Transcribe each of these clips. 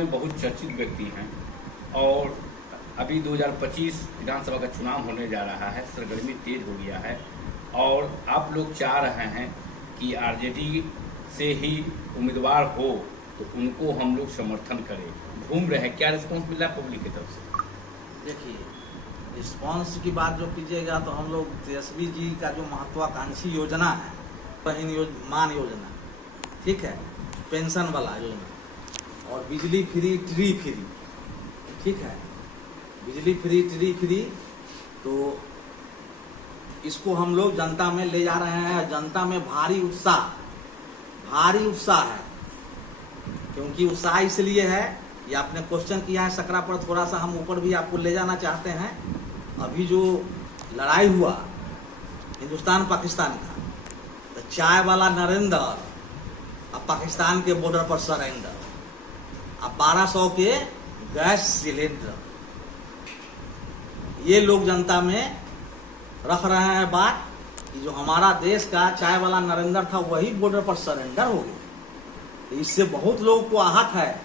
में बहुत चर्चित व्यक्ति हैं और अभी 2025 विधानसभा का चुनाव होने जा रहा है, सरगर्मी तेज हो गया है और आप लोग चाह रहे हैं कि आरजेडी से ही उम्मीदवार हो तो उनको हम लोग समर्थन करें, घूम रहे हैं, क्या रिस्पॉन्स मिल रहा है पब्लिक की तरफ से? देखिए, रिस्पॉन्स की बात जो कीजिएगा तो हम लोग तेजस्वी जी का जो महत्वाकांक्षी योजना है, बहन मान योजना, ठीक है, पेंशन वाला योजना और बिजली फ्री ट्री फ्री, ठीक है, बिजली फ्री ट्री फ्री, तो इसको हम लोग जनता में ले जा रहे हैं। जनता में भारी उत्साह है, क्योंकि उत्साह इसलिए है कि आपने क्वेश्चन किया है सकरा पर, थोड़ा सा हम ऊपर भी आपको ले जाना चाहते हैं। अभी जो लड़ाई हुआ हिंदुस्तान पाकिस्तान का, तो चाय वाला नरेंद्र अब पाकिस्तान के बॉर्डर पर सरेंडर, अब 1200 के गैस सिलेंडर, ये लोग जनता में रख रहे हैं बात कि जो हमारा देश का चाय वाला नरेंद्र था वही बॉर्डर पर सरेंडर हो गया। तो इससे बहुत लोगों को आहत है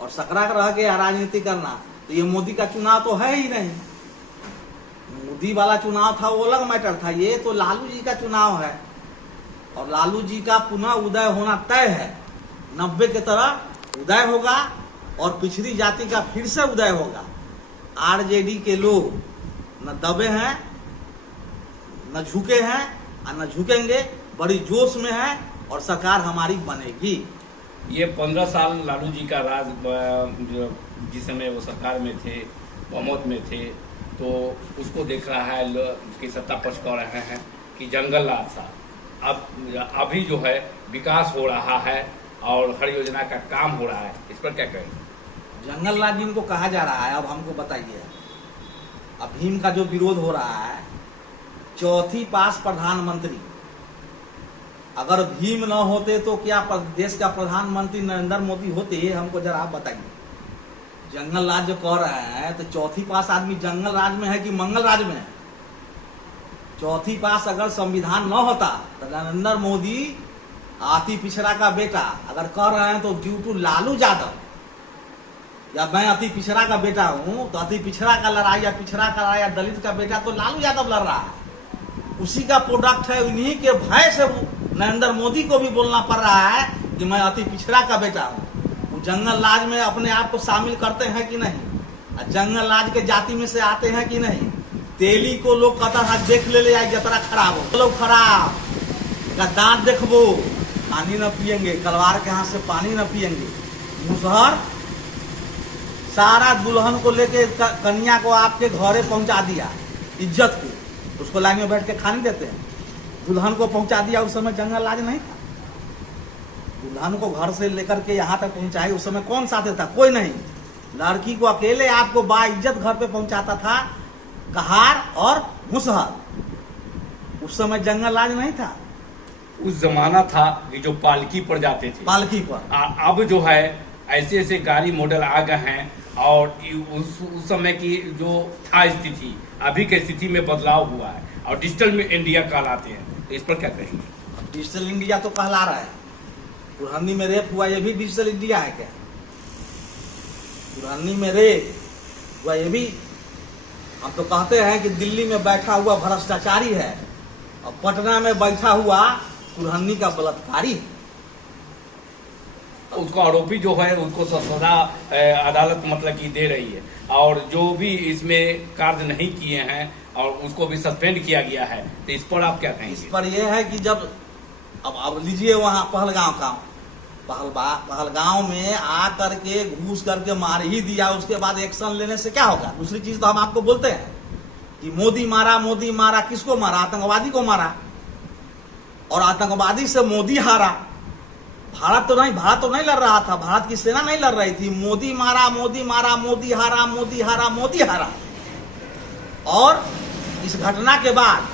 और सकरा रह गया राजनीति करना। तो ये मोदी का चुनाव तो है ही नहीं, मोदी वाला चुनाव था वो अलग मैटर था, ये तो लालू जी का चुनाव है और लालू जी का पुनः उदय होना तय है। 90 की तरह उदय होगा और पिछड़ी जाति का फिर से उदय होगा। आरजेडी के लोग न दबे हैं, न झुके हैं और न झुकेंगे, बड़ी जोश में है और सरकार हमारी बनेगी। ये 15 साल लालू जी का राज, जिस समय वो सरकार में थे, बहुमत में थे, तो उसको देख रहा है, उसकी सत्ता पक्ष कर रहे हैं कि जंगल राज था। अब अभी जो है विकास हो रहा है और हर योजना का काम हो रहा है, इस पर क्या कहेंगे? जंगल राज जिनको कहा जा रहा है, अब हमको बताइए, अब भीम का जो विरोध हो रहा है, चौथी पास प्रधानमंत्री, अगर भीम न होते तो क्या देश का प्रधानमंत्री नरेंद्र मोदी होते? हमको जरा आप बताइए। जंगल राज जो कह रहे हैं तो चौथी पास आदमी जंगल राज में है कि मंगल राज में है? चौथी पास अगर संविधान न होता तो नरेंद्र मोदी अति पिछड़ा का बेटा, अगर कह रहे हैं तो ड्यू टू लालू यादव, या मैं अति पिछड़ा का बेटा हूं तो अति पिछड़ा का लड़ाई या पिछड़ा का लड़ाई या दलित का बेटा तो लालू यादव लड़ रहा है, उसी का प्रोडक्ट है। उन्हीं के भय से नरेंद्र मोदी को भी बोलना पड़ रहा है कि मैं अति पिछड़ा का बेटा हूँ। वो जंगल राज में अपने आप को शामिल करते हैं कि नहीं? जंगल राज के जाति में से आते हैं कि नहीं? तेली को लोग कहता था देख ले आई जतरा खराब हो, लोग खराब का दांत देखबो, पानी न पियेंगे, कलवार के हाथ से पानी न पियेंगे। मुसहर सारा दुल्हन को लेके कन्या को आपके घरे पहुंचा दिया, इज्जत को, उसको लाइन में बैठ के खाने देते हैं, दुल्हन को पहुंचा दिया। उस समय जंगल राज नहीं था, दुल्हन को घर से लेकर के यहाँ तक पहुंचाए, उस समय कौन साथ था? कोई नहीं। लड़की को अकेले आपको बाइज्जत घर पे पहुंचाता था कहार और मुसहर। उस समय जंगल राज नहीं था, उस जमाना था कि जो पालकी पर जाते थे, पालकी पर। अब जो है ऐसे ऐसे गाड़ी मॉडल आ गए हैं और उस समय की जो था स्थिति, अभी की स्थिति में बदलाव हुआ है और डिजिटल में इंडिया कहलाते हैं, तो इस पर क्या कहेंगे? डिजिटल इंडिया तो कहला रहा है। बुरहानी में रेप हुआ, ये भी डिजिटल इंडिया है क्या? बुरहानी में रेप हुआ, ये भी हम तो कहते हैं कि दिल्ली में बैठा हुआ भ्रष्टाचारी है और पटना में बैठा हुआ बुरहानी का बलात्कारी है। उसको आरोपी जो है उसको सजा अदालत मतलब की दे रही है और जो भी इसमें कार्य नहीं किए हैं और उसको भी सस्पेंड किया गया है, तो इस पर आप क्या कहेंगे? इस पर यह है कि जब अब लीजिए वहाँ पहलगांव में आ करके घूस करके मार ही दिया, उसके बाद एक्शन लेने से क्या होगा? दूसरी चीज तो हम आपको बोलते हैं कि मोदी मारा, किसको मारा? आतंकवादी को मारा और आतंकवादी से मोदी हारा। भारत तो नहीं लड़ रहा था, भारत की सेना नहीं लड़ रही थी। मोदी मारा, मोदी हारा। और इस घटना के बाद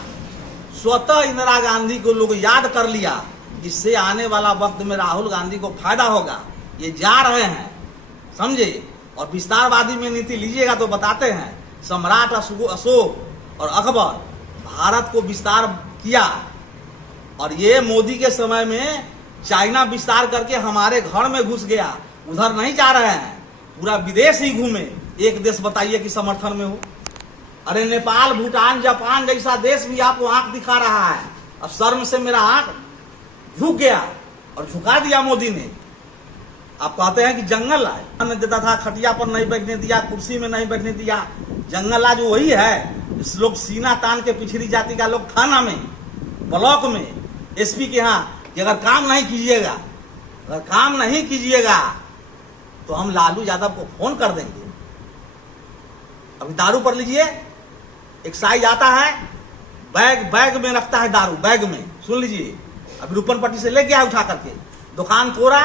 स्वतः इंदिरा गांधी को लोग याद कर लिया, इससे आने वाला वक्त में राहुल गांधी को फायदा होगा, ये जा रहे हैं, समझे। और विस्तारवादी में नीति लीजिएगा तो बताते हैं, सम्राट अशोक और अकबर भारत को विस्तार किया और ये मोदी के समय में चाइना विस्तार करके हमारे घर में घुस गया। उधर नहीं जा रहे हैं, पूरा विदेश ही घूमे, एक देश बताइए कि समर्थन में हो। अरे नेपाल, भूटान, जापान जैसा देश भी आपको आंख दिखा रहा है। अब शर्म से मेरा आंख झुक गया और झुका दिया मोदी ने। आप कहते हैं कि जंगल राज देता था, खटिया पर नहीं बैठने दिया, कुर्सी में नहीं बैठने दिया। जंगल राज वही है, इस लोग सीना तान के पिछड़ी जाति का लोग थाना में, ब्लॉक में, एसपी के यहाँ कि अगर काम नहीं कीजिएगा, अगर काम नहीं कीजिएगा तो हम लालू यादव को फोन कर देंगे। अभी दारू पर लीजिए, एक्साइज आता है, बैग में रखता है दारू, बैग में, सुन लीजिए। अभी रूपन पट्टी से ले गया उठा करके, दुकान तोड़ा,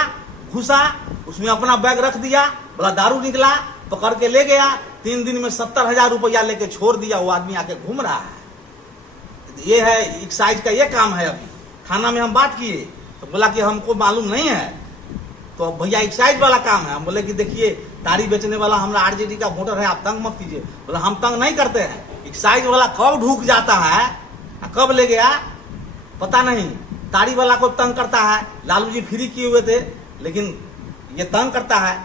घुसा, उसमें अपना बैग रख दिया, बोला दारू निकला, पकड़ के ले गया। 3 दिन में 70,000 रुपया लेके छोड़ दिया। वो आदमी आके घूम रहा है। ये है एक्साइज का, ये काम है। अभी थाना में हम बात किए तो बोला कि हमको मालूम नहीं है, तो भैया एक्साइज वाला काम है। हम बोले कि देखिए तारी बेचने वाला हमारा आरजेडी का वोटर है, आप तंग मत कीजिए। बोला हम तंग नहीं करते हैं। एक्साइज वाला कब ढूक जाता है, कब ले गया पता नहीं। तारी वाला को तंग करता है, लालू जी फ्री किए हुए थे, लेकिन ये तंग करता है।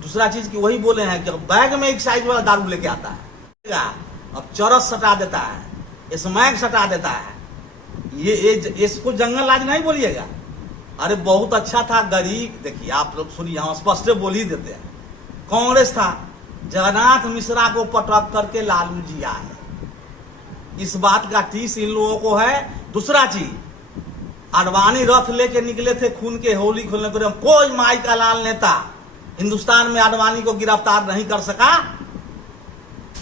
दूसरा चीज की वही बोले हैं कि बैग में एक्साइज वाला दारू लेके आता है, अब चरस सटा देता है, स्मैक सटा देता है। ये इसको जंगल राज नहीं बोलिएगा। अरे बहुत अच्छा था, गरीब। देखिए आप लोग सुनिए, हम स्पष्ट बोल ही देते हैं। कांग्रेस था, जगन्नाथ मिश्रा को पटक करके लालू जी आए। इस बात का टीस इन लोगों को है। दूसरा चीज, अडवाणी रथ लेके निकले थे खून के होली खोलने को, कोई माई का लाल नेता हिंदुस्तान में अडवाणी को गिरफ्तार नहीं कर सका।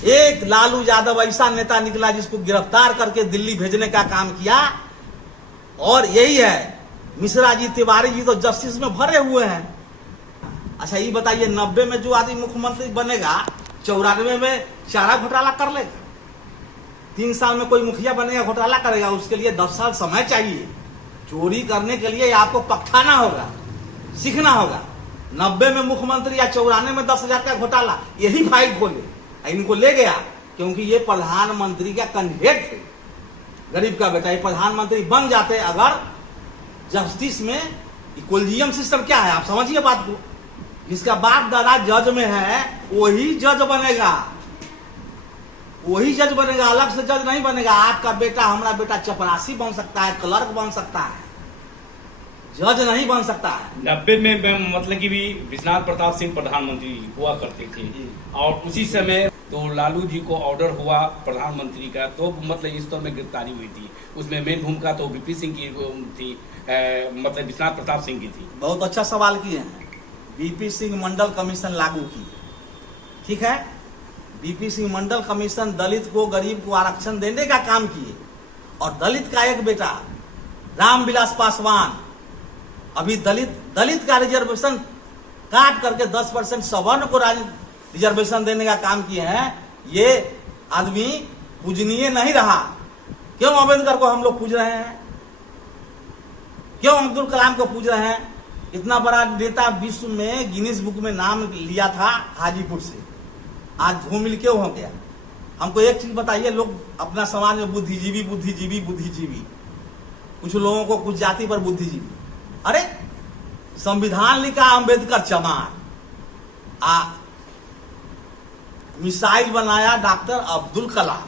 एक लालू यादव ऐसा नेता निकला जिसको गिरफ्तार करके दिल्ली भेजने का काम किया। और यही है, मिश्रा जी, तिवारी जी तो जस्टिस में भरे हुए हैं। अच्छा ये बताइए, 90 में जो आदमी मुख्यमंत्री बनेगा, 94 में चारा घोटाला कर लेगा। 3 साल में कोई मुखिया बनेगा, घोटाला करेगा, उसके लिए 10 साल समय चाहिए। चोरी करने के लिए आपको पकठाना होगा, सीखना होगा। 90 में मुख्यमंत्री या 94 में 10,000 का घोटाला, यही फाइल खोले, इनको ले गया क्योंकि ये प्रधानमंत्री का कैंडिडेट थे। गरीब का बेटा, ये प्रधानमंत्री बन जाते अगर जस्टिस में। कोलिजियम सिस्टम क्या है आप समझिए बात को। जिसका बाप दादा जज में है वही जज बनेगा, वही जज बनेगा, अलग से जज नहीं बनेगा। आपका बेटा, हमारा बेटा चपरासी बन सकता है, क्लर्क बन सकता है, जज नहीं बन सकता है। 90 में मतलब कि भी विश्वनाथ प्रताप सिंह प्रधानमंत्री हुआ करते थे, और उसी समय तो लालू जी को ऑर्डर हुआ प्रधानमंत्री का, तो मतलब इस तरह में गिरफ्तारी हुई थी। उसमें मेन भूमिका तो बीपी सिंह की थी, मतलब विश्वनाथ प्रताप सिंह की थी। बहुत अच्छा सवाल किए हैं। बीपी सिंह मंडल कमीशन लागू की, ठीक है। बीपी सिंह मंडल कमीशन दलित को, गरीब को आरक्षण देने का काम किए। और दलित का एक बेटा रामविलास पासवान, अभी दलित का रिजर्वेशन काट करके 10% सवर्ण को रिजर्वेशन देने का काम किए हैं। ये आदमी पूजनीय नहीं रहा। क्यों अम्बेडकर को हम लोग पूज रहे हैं, क्यों अब्दुल कलाम को पूज रहे हैं? इतना बड़ा नेता विश्व में गिनीज बुक में नाम लिया था हाजीपुर से, आज धूमिल क्यों हो गया? हमको एक चीज बताइए, लोग अपना समाज में बुद्धिजीवी बुद्धिजीवी बुद्धिजीवी, कुछ लोगों को कुछ जाति पर बुद्धिजीवी। अरे संविधान लिखा अम्बेडकर चमार, मिसाइल बनाया डॉक्टर अब्दुल कलाम,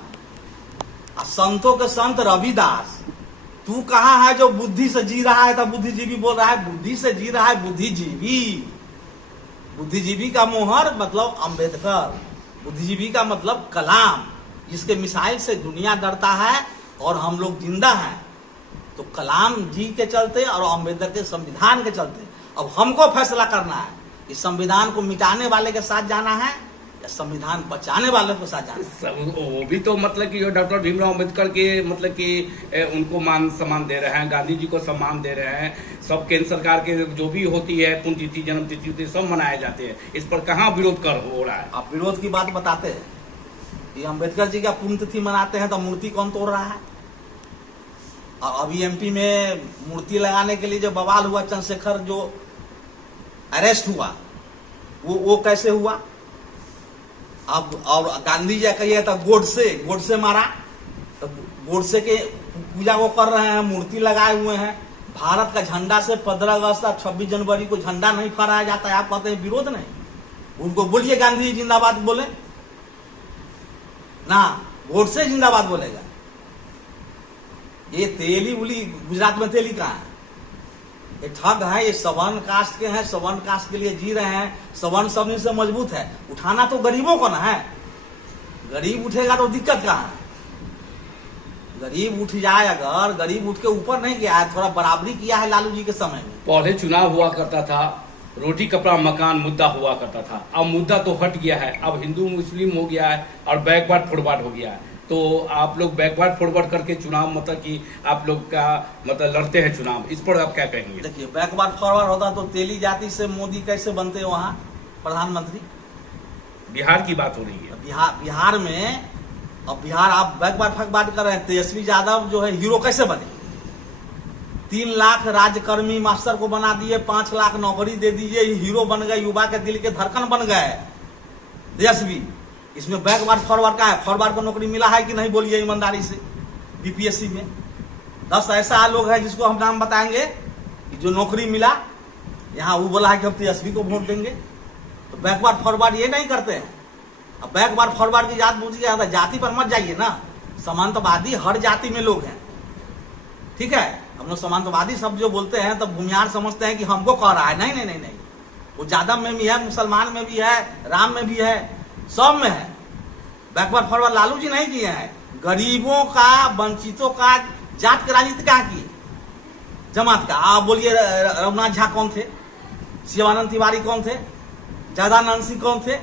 संतों के संत रविदास। तू कहाँ है जो बुद्धि से जी रहा है तो बुद्धिजीवी बोल रहा है? बुद्धि से जी रहा है बुद्धिजीवी। बुद्धिजीवी का मोहर मतलब अम्बेडकर, बुद्धिजीवी का मतलब कलाम, जिसके मिसाइल से दुनिया डरता है और हम लोग जिंदा हैं। तो कलाम जी के चलते और अम्बेडकर के संविधान के चलते अब हमको फैसला करना है कि संविधान को मिटाने वाले के साथ जाना है या संविधान बचाने वाले के साथ जाना है। वो भी तो मतलब कि डॉक्टर भीमराव अम्बेडकर के मतलब कि उनको मान सम्मान दे रहे हैं, गांधी जी को सम्मान दे रहे हैं, सब केंद्र सरकार के जो भी होती है पुण्यतिथि, जन्मतिथि सब मनाए जाते हैं। इस पर कहाँ विरोध कर हो रहा है? आप विरोध की बात बताते हैं कि अम्बेडकर जी का पुण्यतिथि मनाते हैं तो मूर्ति कौन तोड़ रहा है? और अभी एमपी में मूर्ति लगाने के लिए जो बवाल हुआ, चंद्रशेखर जो अरेस्ट हुआ, वो कैसे हुआ? अब और गांधी जी कहिए तो गोडसे मारा, तो गोडसे के पूजा वो कर रहे हैं, मूर्ति लगाए हुए हैं। भारत का झंडा से 15 अगस्त और 26 जनवरी को झंडा नहीं फहराया जाता है, आप कहते हैं विरोध नहीं। उनको बोलिए गांधी जी जिंदाबाद बोले ना, वोट से जिंदाबाद बोलेगा। ये तेली उली गुजरात में तेली कहाँ है? ये ठग है, ये सवर्ण कास्ट के हैं, सवर्ण कास्ट के लिए जी रहे हैं। सवर्ण सब से मजबूत है, उठाना तो गरीबों को ना है। गरीब उठेगा तो दिक्कत कहाँ है? गरीब उठ जाए, अगर गरीब उठ के ऊपर नहीं गया है, थोड़ा बराबरी किया है लालू जी के समय में। पहले चुनाव हुआ करता था, रोटी कपड़ा मकान मुद्दा हुआ करता था। अब मुद्दा तो हट गया है, अब हिंदू मुस्लिम हो गया है और बैकवर्ड फॉरवर्ड हो गया है। तो आप लोग बैकवर्ड फॉरवर्ड करके चुनाव मतलब कि आप लोग का मतलब लड़ते हैं चुनाव, इस पर आप क्या कहेंगे? देखिए, बैकवर्ड फॉरवर्ड होता तो तेली जाति से मोदी कैसे बनते वहां प्रधानमंत्री? बिहार की बात हो रही है। बिहार में, अब बिहार आप बैकवर्ड फॉरवर्ड कर रहे हैं। तेजस्वी यादव जो है हीरो कैसे बने? 3 लाख राज्यकर्मी मास्टर को बना दिए, 5 लाख नौकरी दे दीजिए, हीरो बन गए, युवा के दिल के धड़कन बन गए तेजस्वी। इसमें बैकवर्ड फॉरवर्ड का है? फॉरवर्ड को नौकरी मिला है कि नहीं, बोलिए ईमानदारी से। बीपीएससी में 10 ऐसा लोग हैं जिसको हम नाम बताएंगे कि जो नौकरी मिला, यहाँ वो बोला है कि हम तेजस्वी को वोट देंगे। तो बैकवर्ड फॉरवर्ड ये नहीं करते हैं। अब बैकवर्ड फॉरवर्ड की जात पूछ गया, जाति पर मत जाइए ना। समांतवादी हर जाति में लोग हैं, ठीक है। हम लोग समांतवादी शब्द जो बोलते हैं तब भूमिहार समझते हैं कि हमको कह रहा है। नहीं नहीं नहीं नहीं, वो जादव में भी है, मुसलमान में भी है, राम में भी है, सब में है। बैकवर्ड फॉरवर्ड लालू जी नहीं किए हैं। गरीबों का, वंचितों का, जात की राजनीति क्या की? जमात का। आप बोलिए रघुनाथ झा कौन थे? शिवानंद तिवारी कौन थे? जगदानंद सिंह कौन थे?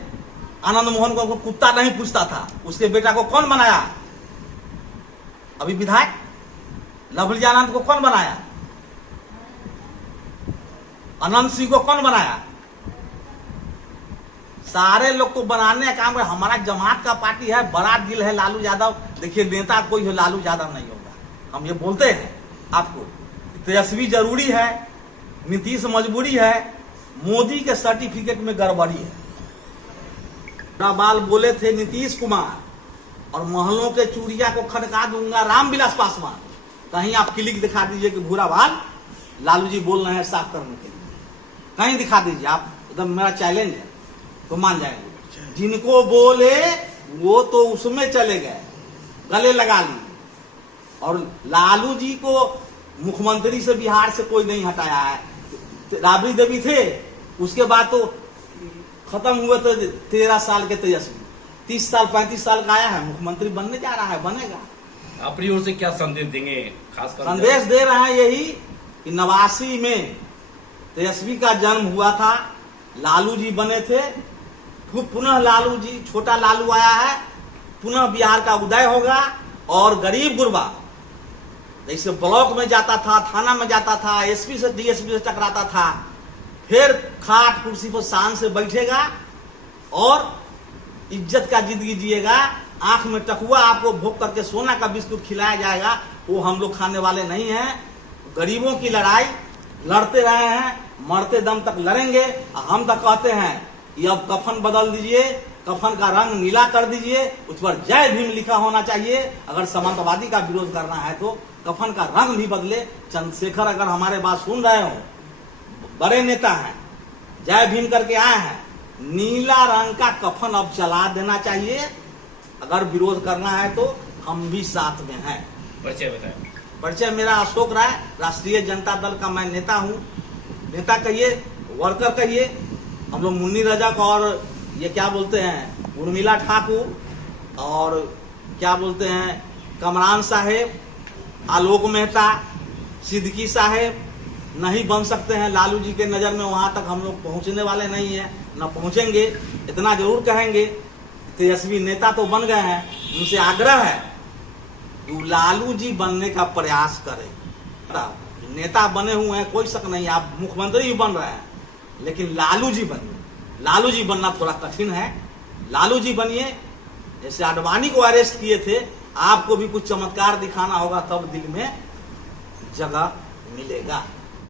आनंद मोहन को कुत्ता नहीं पूछता था। उसके बेटा को कौन बनाया अभी विधायक? लवली आनंद को कौन बनाया? अनंत सिंह को कौन बनाया? सारे लोग को बनाने का काम है। हमारा जमात का पार्टी है, बड़ा दिल है लालू यादव। देखिए, नेता कोई हो, लालू यादव नहीं होगा। हम ये बोलते हैं आपको। तेजस्वी जरूरी है, नीतीश मजबूरी है, मोदी के सर्टिफिकेट में गड़बड़ी है। बाल बोले थे नीतीश कुमार, और महलों के चूड़िया को खनका दूंगा रामविलास पासवान। कहीं आप क्लिक दिखा दीजिए कि भूरा बाल लालू जी बोल रहे हैं साफ करने के लिए, कहीं दिखा दीजिए आप, एकदम मेरा चैलेंज है, तो मान जाएंगे। जिनको बोले वो तो उसमें चले गए, गले लगा लिए। और लालू जी को मुख्यमंत्री से बिहार से कोई नहीं हटाया है। राबड़ी देवी थे, उसके बाद तो खत्म हुए तो 13 साल के तेजस्वी 30 साल 35 साल का आया है, मुख्यमंत्री बनने जा रहा है, बनेगा। अपनी ओर से क्या संदेश देंगे? खासकर संदेश दे रहे हैं यही कि 89 में तेजस्वी का जन्म हुआ था, लालू जी बने थे, पुनः लालू जी, छोटा लालू आया है, पुनः बिहार का उदय होगा। और गरीब गुरबा जैसे ब्लॉक में जाता था, थाना में जाता था, एसपी से डीएसपी से टकराता था, फिर खाट कुर्सी पर शान से बैठेगा और इज्जत का जिंदगी जिएगा। आंख में टकुआ आपको भोग करके सोना का बिस्कुट खिलाया जाएगा, वो हम लोग खाने वाले नहीं हैं। गरीबों की लड़ाई लड़ते रहे हैं, मरते दम तक लड़ेंगे। हम तो कहते हैं कि अब कफन बदल दीजिए, कफन का रंग नीला कर दीजिए, उस पर जय भीम लिखा होना चाहिए। अगर समांतवादी का विरोध करना है तो कफन का रंग भी बदले। चंद्रशेखर अगर हमारे बात सुन रहे हो, बड़े नेता हैं, जय भीम करके आए हैं, नीला रंग का कफन अब चला देना चाहिए। अगर विरोध करना है तो हम भी साथ में हैं। परिचय बताएं। परिचय मेरा अशोक राय, राष्ट्रीय जनता दल का मैं नेता हूँ। नेता कहिए, वर्कर कहिए। हम लोग मुन्नी रजक और ये क्या बोलते हैं, उर्मिला ठाकुर, और क्या बोलते हैं, कमरान साहेब, आलोक मेहता, सिद्दीकी साहेब नहीं बन सकते हैं। लालू जी के नज़र में वहाँ तक हम लोग पहुँचने वाले नहीं हैं, न पहुँचेंगे। इतना जरूर कहेंगे, तेजस्वी नेता तो बन गए हैं, उनसे आग्रह है कि लालू जी बनने का प्रयास करें। नेता बने हुए हैं, कोई शक नहीं, आप मुख्यमंत्री भी बन रहे हैं, लेकिन लालू जी बनिए। लालू जी बनना थोड़ा कठिन है, लालू जी बनिए। जैसे आडवाणी को अरेस्ट किए थे, आपको भी कुछ चमत्कार दिखाना होगा, तब दिल में जगह मिलेगा।